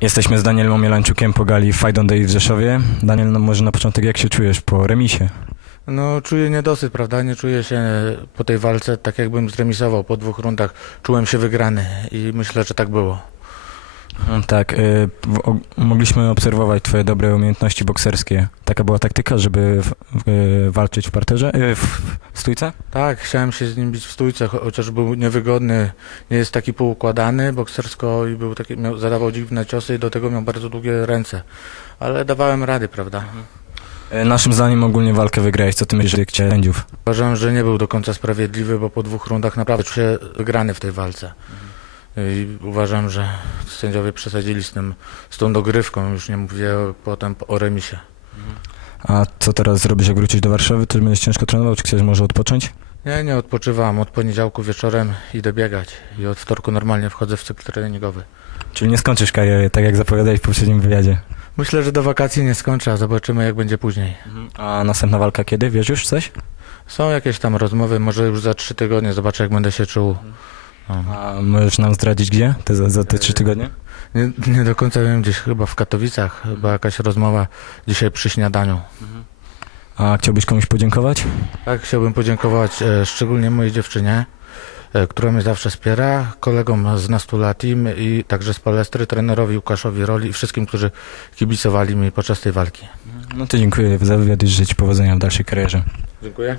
Jesteśmy z Danielem Omielańczukiem po gali Fight on Day w Rzeszowie. Daniel, no może na początek jak się czujesz po remisie? No, czuję niedosyt, prawda? Nie czuję się po tej walce tak, jakbym zremisował. Po dwóch rundach czułem się wygrany i myślę, że tak było. Tak, y, o, mogliśmy obserwować twoje dobre umiejętności bokserskie. Taka była taktyka, żeby w, y, walczyć w parterze, y, w, w stójce? Tak, chciałem się z nim bić w stójce, cho- chociaż był niewygodny. Nie jest taki poukładany boksersko i był taki, miał, zadawał dziwne ciosy i do tego miał bardzo długie ręce. Ale dawałem rady, prawda? Y, Naszym zdaniem ogólnie walkę wygrałeś. Co ty myślisz o sędziów? Uważam, że nie był do końca sprawiedliwy, bo po dwóch rundach naprawdę czuł się wygrany w tej walce. I uważam, że sędziowie przesadzili z, tym, z tą dogrywką, już nie mówię potem o remisie. A co teraz zrobisz, jak wrócisz do Warszawy? Też będziesz ciężko trenował, czy chcesz może odpocząć? Nie, nie odpoczywam. Od poniedziałku wieczorem idę biegać i od wtorku normalnie wchodzę w cykl treningowy. Czyli nie skończysz kariery, tak jak zapowiadałeś w poprzednim wywiadzie. Myślę, że do wakacji nie skończę, a zobaczymy jak będzie później. A następna walka kiedy? Wiesz już coś? Są jakieś tam rozmowy, może już za trzy tygodnie zobaczę jak będę się czuł. A możesz nam zdradzić gdzie? Te, za, za te trzy tygodnie? Nie, nie do końca wiem, gdzieś chyba w Katowicach, chyba jakaś rozmowa dzisiaj przy śniadaniu. A chciałbyś komuś podziękować? Tak, chciałbym podziękować e, szczególnie mojej dziewczynie, e, która mnie zawsze wspiera, kolegom z Nastulatim i także z Palestry, trenerowi Łukaszowi Roli i wszystkim, którzy kibicowali mi podczas tej walki. No to dziękuję za wywiad i życzę ci powodzenia w dalszej karierze. Dziękuję.